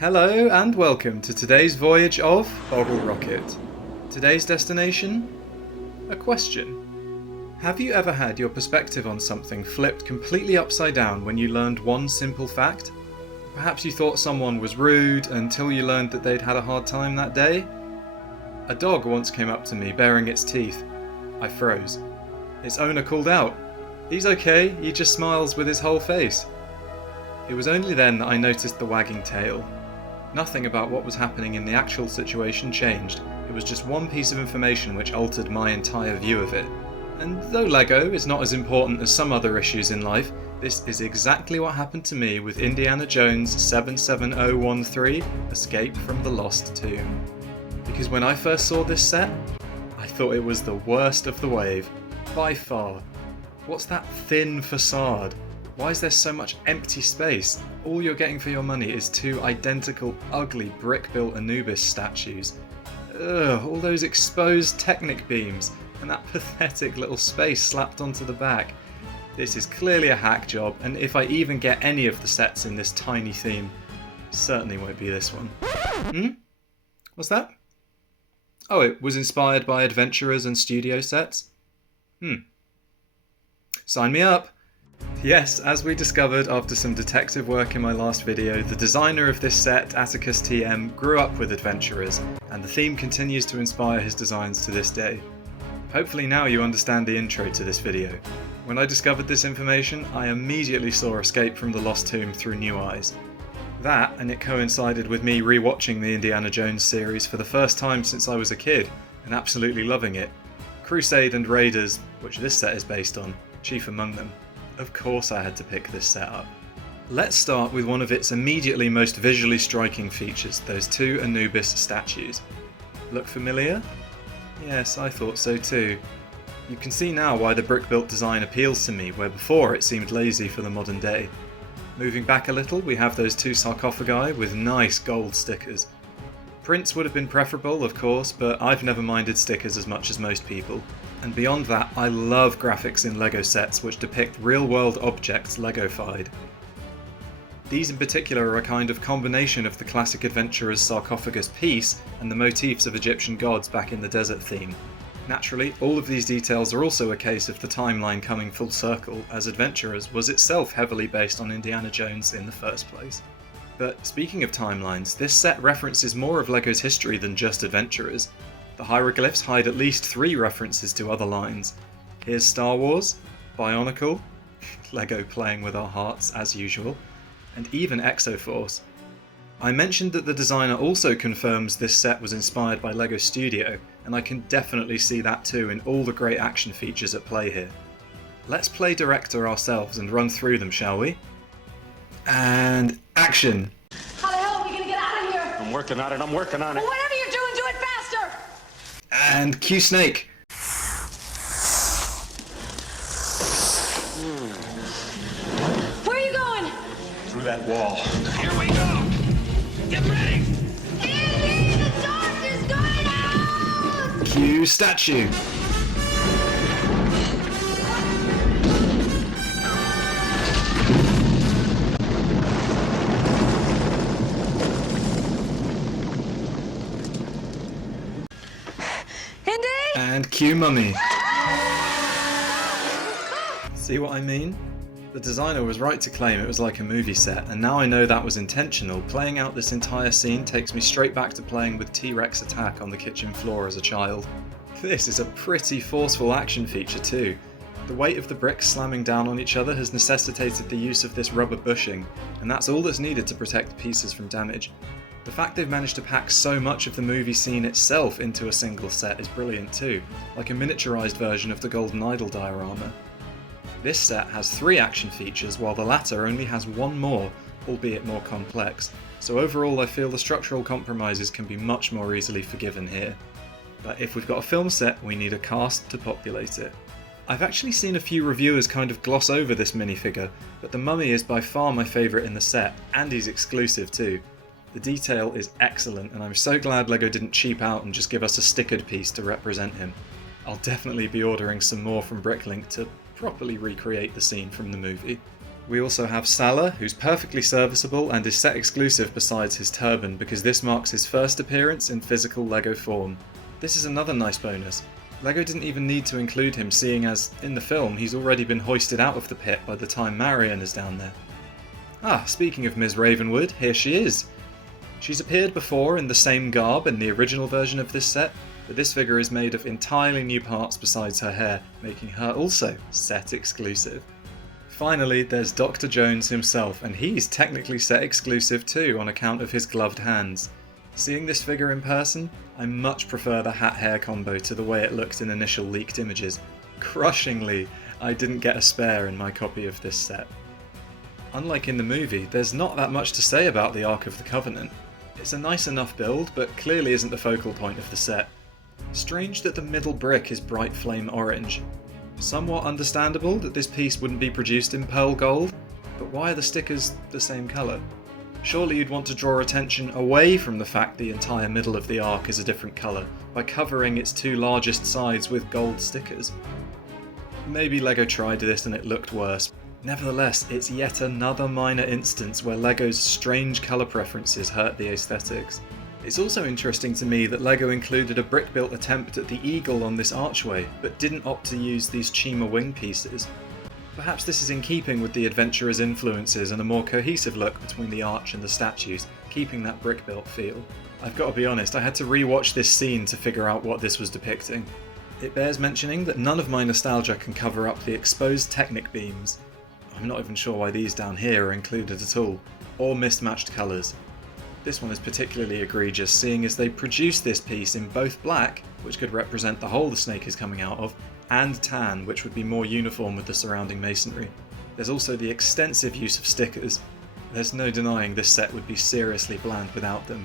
Hello and welcome to today's voyage of Boggle Rocket. Today's destination? A question. Have you ever had your perspective on something flipped completely upside down when you learned one simple fact? Perhaps you thought someone was rude until you learned that they'd had a hard time that day? A dog once came up to me baring its teeth. I froze. Its owner called out, "He's okay, he just smiles with his whole face." It was only then that I noticed the wagging tail. Nothing about what was happening in the actual situation changed. It was just one piece of information which altered my entire view of it. And though Lego is not as important as some other issues in life, this is exactly what happened to me with Indiana Jones 77013 Escape from the Lost Tomb. Because when I first saw this set, I thought it was the worst of the wave. By far. What's that thin facade? Why is there so much empty space? All you're getting for your money is two identical, ugly, brick-built Anubis statues. Ugh, all those exposed Technic beams, and that pathetic little space slapped onto the back. This is clearly a hack job, and if I even get any of the sets in this tiny theme, it certainly won't be this one. What's that? Oh, it was inspired by adventurers and studio sets? Sign me up! Yes, as we discovered after some detective work in my last video, the designer of this set, Atticus TM, grew up with adventurers, and the theme continues to inspire his designs to this day. Hopefully now you understand the intro to this video. When I discovered this information, I immediately saw Escape from the Lost Tomb through new eyes. That, and it coincided with me rewatching the Indiana Jones series for the first time since I was a kid, and absolutely loving it. Crusade and Raiders, which this set is based on, chief among them. Of course I had to pick this set up. Let's start with one of its immediately most visually striking features, those two Anubis statues. Look familiar? Yes, I thought so too. You can see now why the brick-built design appeals to me, where before it seemed lazy for the modern day. Moving back a little, we have those two sarcophagi with nice gold stickers. Prints would have been preferable, of course, but I've never minded stickers as much as most people. And beyond that, I love graphics in LEGO sets which depict real-world objects Lego-fied. These in particular are a kind of combination of the classic adventurer's sarcophagus piece and the motifs of Egyptian gods back in the desert theme. Naturally, all of these details are also a case of the timeline coming full circle, as Adventurers was itself heavily based on Indiana Jones in the first place. But speaking of timelines, this set references more of LEGO's history than just Adventurers. The hieroglyphs hide at least 3 references to other lines. Here's Star Wars, Bionicle, LEGO playing with our hearts as usual, and even Exoforce. I mentioned that the designer also confirms this set was inspired by LEGO Studio, and I can definitely see that too in all the great action features at play here. Let's play director ourselves and run through them, shall we? And action! How the hell are we gonna get out of here? I'm working on it. Well, whatever you're doing, do it faster! And cue Snake! Where are you going? Through that wall. Here we go! Get ready! Andy, the torch is going out! Cue statue! And cue Mummy. See what I mean? The designer was right to claim it was like a movie set, and now I know that was intentional. Playing out this entire scene takes me straight back to playing with T-Rex attack on the kitchen floor as a child. This is a pretty forceful action feature too. The weight of the bricks slamming down on each other has necessitated the use of this rubber bushing, and that's all that's needed to protect the pieces from damage. The fact they've managed to pack so much of the movie scene itself into a single set is brilliant too, like a miniaturized version of the Golden Idol diorama. This set has 3 action features, while the latter only has 1 more, albeit more complex, so overall I feel the structural compromises can be much more easily forgiven here. But if we've got a film set, we need a cast to populate it. I've actually seen a few reviewers kind of gloss over this minifigure, but the Mummy is by far my favourite in the set, and he's exclusive too. The detail is excellent, and I'm so glad LEGO didn't cheap out and just give us a stickered piece to represent him. I'll definitely be ordering some more from Bricklink to properly recreate the scene from the movie. We also have Salah, who's perfectly serviceable and is set exclusive besides his turban because this marks his first appearance in physical LEGO form. This is another nice bonus. LEGO didn't even need to include him, seeing as, in the film, he's already been hoisted out of the pit by the time Marion is down there. Ah, speaking of Ms. Ravenwood, here she is! She's appeared before in the same garb in the original version of this set, but this figure is made of entirely new parts besides her hair, making her also set exclusive. Finally, there's Dr. Jones himself, and he's technically set exclusive too on account of his gloved hands. Seeing this figure in person, I much prefer the hat-hair combo to the way it looked in initial leaked images. Crushingly, I didn't get a spare in my copy of this set. Unlike in the movie, there's not that much to say about the Ark of the Covenant. It's a nice enough build, but clearly isn't the focal point of the set. Strange that the middle brick is bright flame orange. Somewhat understandable that this piece wouldn't be produced in pearl gold, but why are the stickers the same colour? Surely you'd want to draw attention away from the fact the entire middle of the Ark is a different colour by covering its two largest sides with gold stickers. Maybe LEGO tried this and it looked worse. Nevertheless, it's yet another minor instance where LEGO's strange colour preferences hurt the aesthetics. It's also interesting to me that LEGO included a brick-built attempt at the eagle on this archway, but didn't opt to use these Chima wing pieces. Perhaps this is in keeping with the adventurer's influences and a more cohesive look between the arch and the statues, keeping that brick-built feel. I've got to be honest, I had to re-watch this scene to figure out what this was depicting. It bears mentioning that none of my nostalgia can cover up the exposed Technic beams. I'm not even sure why these down here are included at all, or mismatched colours. This one is particularly egregious, seeing as they produced this piece in both black, which could represent the hole the snake is coming out of, and tan, which would be more uniform with the surrounding masonry. There's also the extensive use of stickers. There's no denying this set would be seriously bland without them,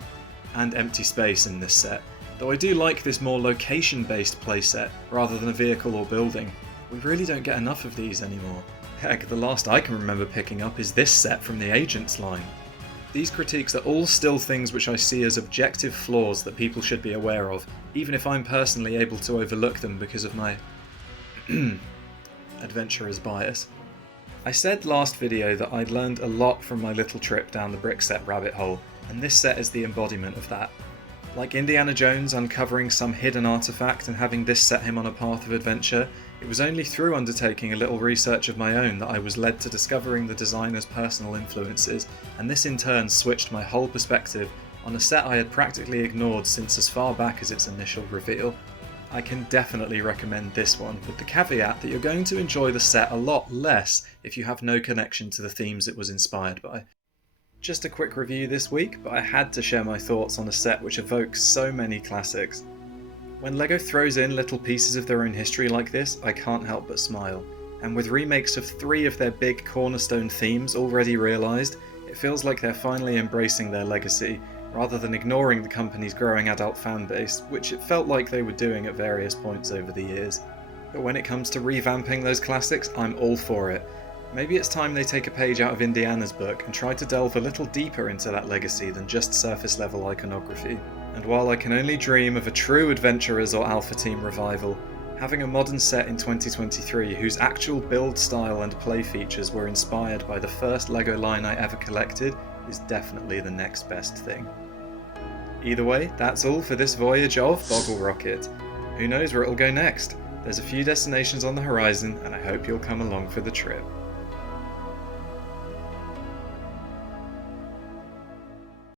and empty space in this set, though I do like this more location-based playset rather than a vehicle or building. We really don't get enough of these anymore. Heck, the last I can remember picking up is this set from the Agents line. These critiques are all still things which I see as objective flaws that people should be aware of, even if I'm personally able to overlook them because of my adventurer's bias. I said last video that I'd learned a lot from my little trip down the brick set rabbit hole, and this set is the embodiment of that. Like Indiana Jones uncovering some hidden artifact and having this set him on a path of adventure, it was only through undertaking a little research of my own that I was led to discovering the designer's personal influences, and this in turn switched my whole perspective on a set I had practically ignored since as far back as its initial reveal. I can definitely recommend this one, with the caveat that you're going to enjoy the set a lot less if you have no connection to the themes it was inspired by. Just a quick review this week, but I had to share my thoughts on a set which evokes so many classics. When LEGO throws in little pieces of their own history like this, I can't help but smile, and with remakes of 3 of their big cornerstone themes already realised, it feels like they're finally embracing their legacy, rather than ignoring the company's growing adult fanbase, which it felt like they were doing at various points over the years. But when it comes to revamping those classics, I'm all for it. Maybe it's time they take a page out of Indiana's book and try to delve a little deeper into that legacy than just surface level iconography. And while I can only dream of a true Adventurers or Alpha Team revival, having a modern set in 2023 whose actual build style and play features were inspired by the first LEGO line I ever collected is definitely the next best thing. Either way, that's all for this voyage of Boggle Rocket. Who knows where it'll go next? There's a few destinations on the horizon, and I hope you'll come along for the trip.